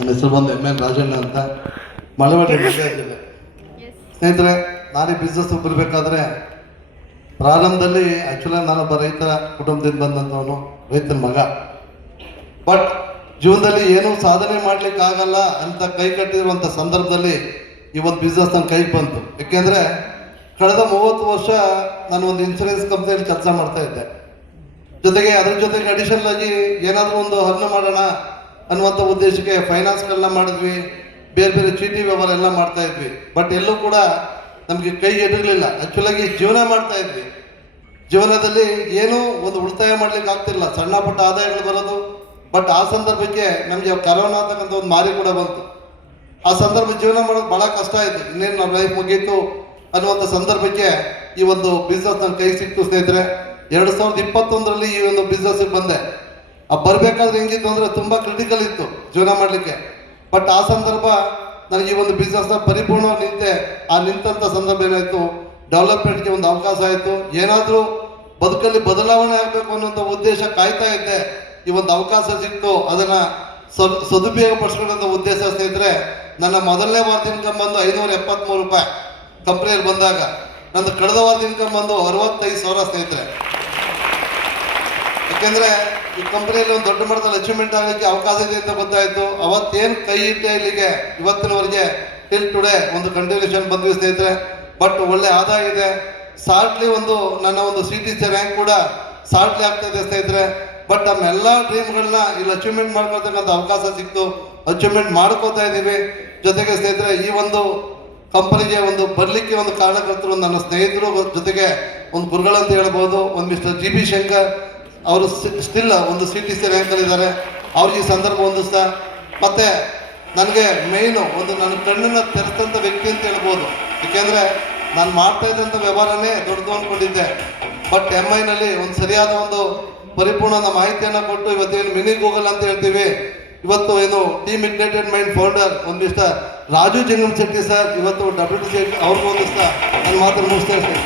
ನನ್ನ ಹೆಸರು ಬಂದು ಎಮ್ ಎನ್ ರಾಜಣ್ಣ ಅಂತ, ಮಳವಳ್ಳಿ ಮಂಡ್ಯ ಜಿಲ್ಲೆ. ಸ್ನೇಹಿತರೆ, ನಾನು ಈ ಬಿಸ್ನೆಸ್ ಬರಬೇಕಾದ್ರೆ ಪ್ರಾರಂಭದಲ್ಲಿ ಆ್ಯಕ್ಚುಲಾಗಿ ನಾನೊಬ್ಬ ರೈತರ ಕುಟುಂಬದಿಂದ ಬಂದಂಥವನು, ರೈತನ ಮಗ. ಬಟ್ ಜೀವನದಲ್ಲಿ ಏನೂ ಸಾಧನೆ ಮಾಡಲಿಕ್ಕಾಗಲ್ಲ ಅಂತ ಕೈ ಕಟ್ಟಿರುವಂಥ ಸಂದರ್ಭದಲ್ಲಿ ಈ ಒಂದು ಬಿಸ್ನೆಸ್ ನನ್ನ ಕೈಗೆ ಬಂತು. ಏಕೆಂದರೆ ಕಳೆದ 30 ವರ್ಷ ನಾನು ಒಂದು ಇನ್ಶೂರೆನ್ಸ್ ಕಂಪ್ನಿಯಲ್ಲಿ ಕೆಲಸ ಮಾಡ್ತಾ ಇದ್ದೆ. ಜೊತೆಗೆ ಅದ್ರ ಜೊತೆಗೆ ಅಡಿಷನಲ್ ಆಗಿ ಏನಾದರೂ ಒಂದು ಅರ್ನ್ ಮಾಡೋಣ ಅನ್ನುವಂಥ ಉದ್ದೇಶಕ್ಕೆ ಫೈನಾನ್ಸ್ಗಳನ್ನ ಮಾಡಿದ್ವಿ, ಬೇರೆ ಬೇರೆ ಚೀಟಿ ವ್ಯವಹಾರ ಎಲ್ಲ ಮಾಡ್ತಾ ಇದ್ವಿ. ಬಟ್ ಎಲ್ಲೂ ಕೂಡ ನಮಗೆ ಕೈ ಎಡಗಲಿಲ್ಲ. ಆ್ಯಕ್ಚುಲಾಗಿ ಜೀವನ ಮಾಡ್ತಾ ಇದ್ವಿ. ಜೀವನದಲ್ಲಿ ಏನೂ ಒಂದು ಉಳಿತಾಯ ಮಾಡ್ಲಿಕ್ಕೆ ಆಗ್ತಿಲ್ಲ, ಸಣ್ಣ ಪುಟ್ಟ ಆದಾಯಗಳು ಬರೋದು. ಬಟ್ ಆ ಸಂದರ್ಭಕ್ಕೆ ನಮಗೆ ಕರೋನಾ ಅಂತಕ್ಕಂಥ ಒಂದು ಮಾರಿ ಕೂಡ ಬಂತು. ಆ ಸಂದರ್ಭ ಜೀವನ ಮಾಡೋದು ಭಾಳ ಕಷ್ಟ ಆಯಿತು. ಇನ್ನೇನು ನಮ್ಮ ಲೈಫ್ ಮುಗೀತು ಅನ್ನುವಂಥ ಸಂದರ್ಭಕ್ಕೆ ಈ ಒಂದು ಬಿಸ್ನೆಸ್ ನನ್ನ ಕೈ ಸಿಕ್ತು. ಸ್ನೇಹಿತರೆ, 2021ರಲ್ಲಿ ಈ ಒಂದು ಬಿಸ್ನೆಸ್ಗೆ ಬಂದೆ. ಬರಬೇಕಾದ್ರೆ ಹೆಂಗಿತ್ತು ಅಂದರೆ ತುಂಬ ಕ್ರಿಟಿಕಲ್ ಇತ್ತು ಜೀವನ ಮಾಡಲಿಕ್ಕೆ. ಬಟ್ ಆ ಸಂದರ್ಭ ನನಗೆ ಈ ಒಂದು ಬಿಸ್ನೆಸ್ನ ಪರಿಪೂರ್ಣವಾಗಿ ನಿಂತೆ. ಆ ನಿಂತಹ ಸಂದರ್ಭ ಏನಾಯಿತು, ಡೆವಲಪ್ಮೆಂಟ್ಗೆ ಒಂದು ಅವಕಾಶ ಆಯಿತು. ಏನಾದರೂ ಬದುಕಲ್ಲಿ ಬದಲಾವಣೆ ಆಗಬೇಕು ಅನ್ನೋಂಥ ಉದ್ದೇಶ ಕಾಯ್ತಾ ಇದ್ದೆ. ಈ ಒಂದು ಅವಕಾಶ ಸಿಕ್ತು, ಅದನ್ನು ಸದುಪಯೋಗ ಪಡಿಸ್ಕೊಳ್ಳೋಂಥ ಉದ್ದೇಶ. ಸ್ನೇಹಿತರೆ, ನನ್ನ ಮೊದಲನೇ ವಾರದ ಇನ್ಕಮ್ ಬಂದು 573 ರೂಪಾಯಿ ಕಂಪ್ನಿಯಲ್ಲಿ ಬಂದಾಗ, ನಂದು ಕಳೆದ ವಾರದ ಇನ್ಕಮ್ ಬಂದು 65,000 ಸ್ನೇಹಿತರೆ. ಯಾಕೆಂದರೆ ಈ ಕಂಪ್ನಿಯಲ್ಲಿ ಒಂದು ದೊಡ್ಡ ಮಟ್ಟದಲ್ಲಿ ಅಚೀವ್ಮೆಂಟ್ ಆಗೋಕ್ಕೆ ಅವಕಾಶ ಇದೆ ಅಂತ ಗೊತ್ತಾಯಿತು. ಅವತ್ತೇನು ಕೈ ಇಟ್ಟೆ ಇಲ್ಲಿಗೆ ಇವತ್ತಿನವರೆಗೆ ಟಿಲ್ ಟುಡೇ ಒಂದು ಕಂಟಿನ್ಯೂಷನ್ ಬಂದ್ವಿ ಸ್ನೇಹಿತರೆ. ಬಟ್ ಒಳ್ಳೆ ಆದಾಯ ಇದೆ. ಸಾರ್ಟ್ಲಿ ಒಂದು ನನ್ನ ಒಂದು CTC ರ್ಯಾಂಕ್ ಕೂಡ ಸಾರ್ಟ್ಲಿ ಆಗ್ತಾ ಇದೆ ಸ್ನೇಹಿತರೆ. ಬಟ್ ನಮ್ಮೆಲ್ಲ ಡ್ರೀಮ್ಗಳನ್ನ ಇಲ್ಲಿ ಅಚೀವ್ಮೆಂಟ್ ಮಾಡ್ಕೊಳ್ತಕ್ಕಂಥ ಅವಕಾಶ ಸಿಕ್ತು. ಅಚೀವ್ಮೆಂಟ್ ಮಾಡ್ಕೋತಾ ಇದ್ದೀವಿ. ಜೊತೆಗೆ ಸ್ನೇಹಿತರೆ, ಈ ಒಂದು ಕಂಪನಿಗೆ ಒಂದು ಬರಲಿಕ್ಕೆ ಒಂದು ಕಾರಣಕರ್ತರು ನನ್ನ ಸ್ನೇಹಿತರು, ಜೊತೆಗೆ ಒಂದು ಗುರುಗಳಂತ ಹೇಳ್ಬೋದು. ಒಂದು ಮಿಸ್ಟರ್ GB ಶಂಕರ್ ಅವರು ಸ್ಟಿಲ್ ಒಂದು CTC ರ್ಯಾಂಕಲ್ಲಿದ್ದಾರೆ. ಅವ್ರಿಗೆ ಈ ಸಂದರ್ಭ ಹೊಂದಿಸ್ತಾ, ಮತ್ತು ನನಗೆ ಮೇಯ್ನು ಒಂದು ನನ್ನ ಕಣ್ಣನ್ನು ತೆರೆದಂಥ ವ್ಯಕ್ತಿ ಅಂತ ಹೇಳ್ಬೋದು. ಏಕೆಂದರೆ ನಾನು ಮಾಡ್ತಾ ಇದ್ದಂಥ ವ್ಯವಹಾರನೇ ದೊಡ್ಡದು ಅಂದ್ಕೊಂಡಿದ್ದೆ. ಬಟ್ MIನಲ್ಲಿ ಒಂದು ಸರಿಯಾದ ಒಂದು ಪರಿಪೂರ್ಣ ಮಾಹಿತಿಯನ್ನು ಕೊಟ್ಟು ಇವತ್ತೇನು ಮಿನಿ ಗೂಗಲ್ ಅಂತ ಹೇಳ್ತೀವಿ, ಇವತ್ತು ಏನು ಟೀಮ್ ಇಗ್ನೈಟೆಡ್ ಮೈಂಡ್ ಫೌಂಡರ್ ಒಂದು ಮಿಸ್ಟರ್ ರಾಜು ಜಂಗಮ್ ಶೆಟ್ಟಿ ಸರ್, ಇವತ್ತು WTC ಅವ್ರಿಗೂ ಹೊಂದಿಸ್ತಾ ನನ್ನ ಮಾತನ್ನು ಮುಗಿಸ್ತಾ ಇರ್ತೀನಿ.